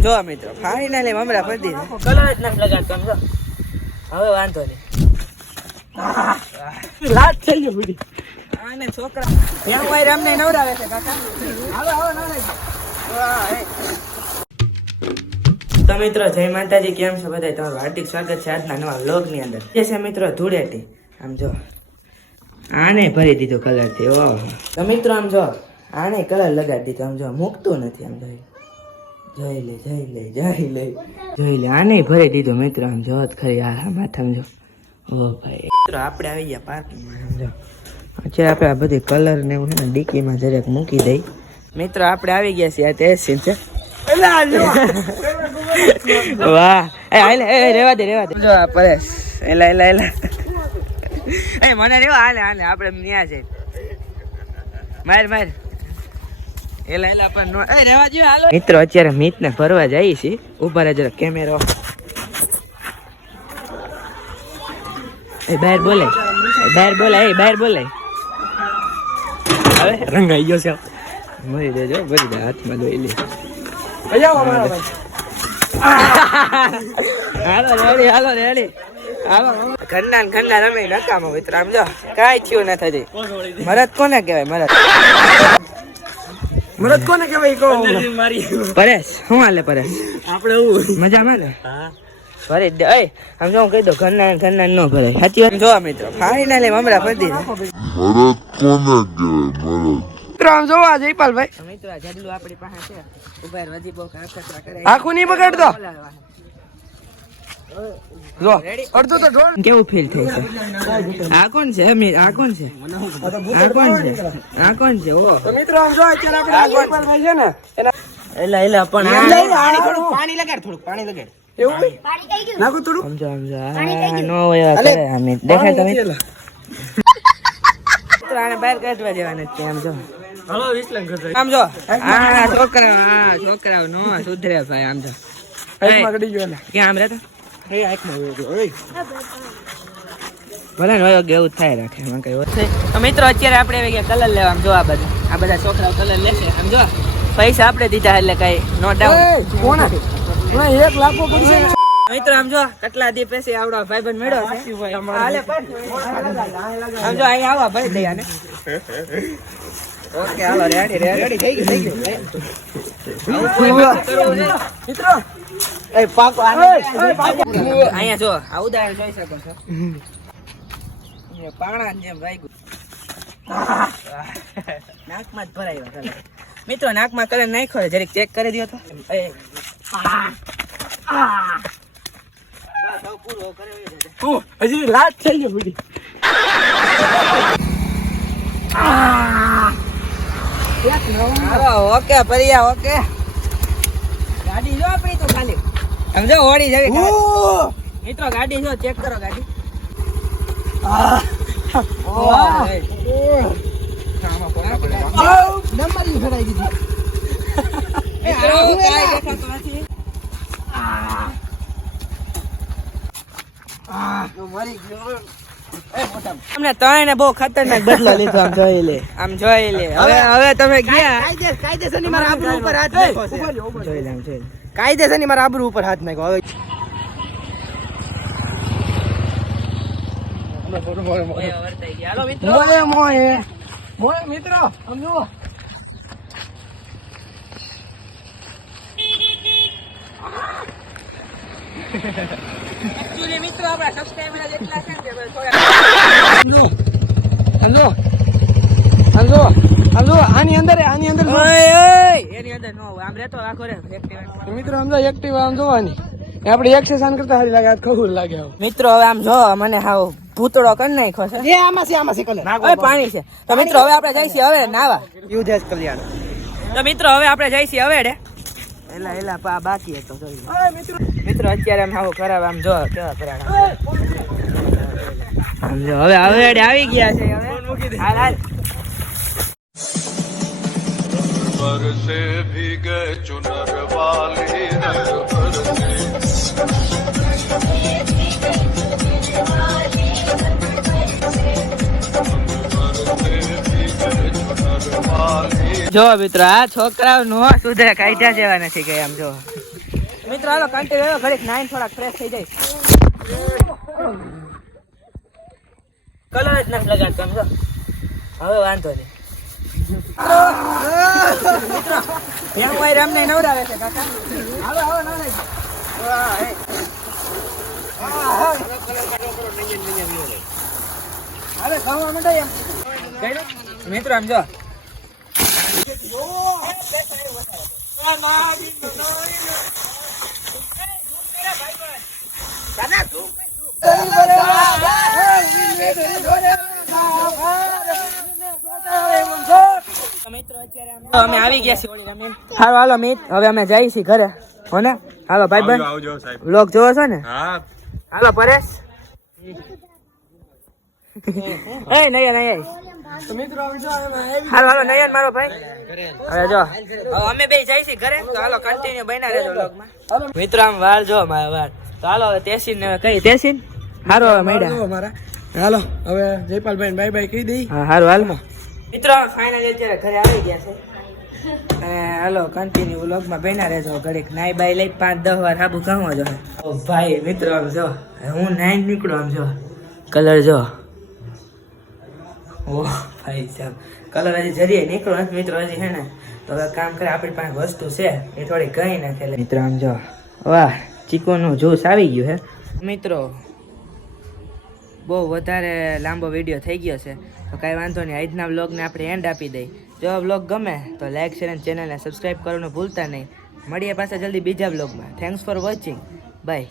જો મિત્રો ફાઇનલી મમરા ફરી કલર જ નથી લગાડતો સમજો હવે વાંધો નહીં લાટ થઈ ગયો બુડી આને છોકરા ત્યાં કોઈ રામને નવરાવે છે કાકા હાલો હાલો નવરાવે તો મિત્રો જય માતાજી કેમ છો બધા તમારું હાર્દિક સ્વાગત છે આજના નવા વ્લોગ ની અંદર જે છે મિત્રો ધૂળેટી આમ જો આને ભરી દીધું કલર થી ઓહો તો મિત્રો આમ જો આને કલર લગાડી દીધો આમ જો મૂકતું નથી આમ જોઈ લે આને ભરી દીધું મિત્રો આમ જો ખરી આ માથામાં જો ઓ ભાઈ મિત્રો આપણે આવી ગયા પાર્કિંગમાં સમજો અત્યારે આપણે આ બધી કલર ને એવું છે ને ડીકીમાં જરાક મૂકી દઈ મિત્રો આપણે આવી ગયા છીએ આ તે સીન છે વાહ એ રેવા દે જો આ પરેશ એલા એ મને રેવા હાલે આપણે ન્યા જઈ માર એલા પણ એ રેવા દે હાલો મિત્રો અત્યારે મીત ને ફરવા જઈએ છીએ ઉપર જરા કેમેરો એ બહાર બોલે હવે રંગાઈ ગયો છે મરી દેજો બધી હાથમાં લઈ લે હાલો રેડી ઘરના રમે નકામો મિત્ર આમ જો કાંઈ થયું ન થતી મરદ કોને કહેવાય મરદ કોને કહેવાય પરેશ શું હાલે પરેશ આપણે મજામાં ને ભરી દે એ આમ જો હું કહી દઉં ઘરના ન ભરે સાચી વાત જોવા મિત્રો ફાઇનલી મમરા ફરી મિત્રો આમ જોવા જયપાલભાઈ મિત્રો આ જડલું આપણી પાસે છે ઉભા વધી બહુ ખતરા કરે આખું નહીં બગાડતો જો અડધું તો ઢોળ કેવું ફીલ થાય છે આ કોણ છે આ કોણ છે ઓ તો મિત્રો આમ જો અત્યારે આપણે જયપાલભાઈ છે ને એલા પણ પાણી લગાડ એવું નાખો થોડું સમજો નો હોય કરે અમે દેખાય તમે તો આને બહાર કાઢવા દેવાના છે આમ જો હાલો વિસલંગ કરજો આમ જો આ છોકરા નો સુધરે ભાઈ આમ જો આંખમાં ગડી ગયો ને કે આમ રહેતા એ આંખમાં ગયો ઓય ભલે નો એવું થાય રાખે મને કઈ હોય તો મિત્રો અત્યારે આપણે આવી ગયા કલર લેવા આમ જો આ બધા છોકરાઓ કલર લેશે આમ જો પૈસા આપણે દીધા એટલે કઈ નો ડાઉટ કોના 1 લાખ પડશે મિત્રો આમ જો કેટલા દી પછી આવડો ભાઈબંધ મળ્યો છે હાલે આમ જો અહીં આવા ભાઈ દે આને ઓકે હાલો રેડી થઈ ગયું મિત્રો એ પાકો અહીંયા જો આ ઉદાહરણ જોઈ શકો છો એ પાણા જેમ વાગ્યું નાકમાં જ ભરાયો કલર મિત્રો નાકમાં કલર નાખ્યો જરીક ચેક કરી દો તો હજી લાટ થઈ ગયો બુડી ઓકે પરિયા ઓકે ગાડી જો આપણી તો ખાલી સમજો ઓડી જવી મિત્રો ગાડી જો ચેક કરો ગાડી નંબર ફેરાઈ દીધી ત્રણે બહુ ખતરનાક બદલો લીધો આમ જોઈ લે હવે તમે ગયા કાયદેસરની મારા આબરૂ ઉપર હાથ નાખ્યો જોઈ લે કાયદેસરની મારા આબરૂ ઉપર હાથ નાખ્યો હવે મિત્રો સમજો એકચ્યુઅલી મિત્રો આપણા સબસ્ક્રાઇબર જેટલા છે ને સમજો આની અંદર એની અંદર નો આમ રહેતો રાખો રે એક્ટિવ મિત્રો સમજો એક્ટિવ આમ જોવાની આપણે એક્સરસાઇઝ કરતા સારી લાગે આ ખબર લાગે મિત્રો હવે આમ જો મને હાવ ભૂતળો કરી નાખ્યો છે એ આમાં છે કલર હવે પાણી છે તો મિત્રો હવે આપણે જઈશું હવે નાવા યુધેશ કલ્યાણ તો મિત્રો હવે આપણે જઈશું હવે એલા બાકી હતો મિત્રો અત્યારે આમ હાવ ખરાબ આમ જો કેવા ખરાબ આમ જો હવે આવી ગયા છે હવે હાલ से भीगे चुनर वाली रंग बरसे જો મિત્રો આ છોકરાઓ નો સુધરે કાઢ્યા જેવા નથી કે આમ જો મિત્રો હાલો કન્ટિન્યુ ઘડીક નાઈન થોડાક ફ્રેશ થઈ જાય કલર જ નથી લગાડતો આમ જો હવે વાંધો નહીં મિત્રો એમ કોઈ રમને નવરાવે છે કાકા હાલો હાલો ના લઈ હવે ખાવા માંડો એમ મિત્રો આમ જો અમે આવી ગયા છીએ હાલો હાલો મિત હવે અમે જઈએ છીએ ઘરે હો ને હાલો ભાઈ બંધ વ્લોગ જોવો છો ને હાલો પરેશ એ નહીં નહીં હાલો હાલો નયન મારો ભાઈ હવે જો અમે બે જઈ છીએ ઘરે તો હાલો કન્ટિન્યુ બન્યા રહેજો વ્લોગમાં મિત્રો આમ વાળ જો મારા વાળ તો હાલો હવે તેસીન ને કઈ તેસીન હારો હવે મેડા મારા હાલો હવે જયપાલભાઈ બાય બાય કહી દઈ હા હારું હાલમાં મિત્રો ફાઇનલી અત્યારે ઘરે આવી ગયા છે અને હાલો કન્ટિન્યુ વ્લોગમાં બન્યા રહેજો ઘડીક નાઈ બાઈ લઈ 5-10 વાર હાબુ કહો જો ઓ ભાઈ મિત્રો આમ જો હું નાઈ નીકળું આમ જો કલર જો ઓહ ભાઈ સાહેબ કલર હજી જરીએ નીકળો નથી મિત્રો હજી હે ને તો હવે કામ કરે આપણી પાસે વસ્તુ છે એ થોડી કઈ નાખે મિત્રો આમ જો વાહ ચીકુનું જ્યુસ આવી ગયું હે મિત્રો બહુ વધારે લાંબો વિડીયો થઈ ગયો છે તો કાંઈ વાંધો નહીં આજના વ્લોગને આપણે એન્ડ આપી દઈ જો વ્લોગ ગમે તો લાઈક શેર અને ચેનલને સબસ્ક્રાઈબ કરવાનું ભૂલતા નહીં મળીએ પાછા જલ્દી બીજા વ્લોગમાં થેન્ક્સ ફોર વોચિંગ બાય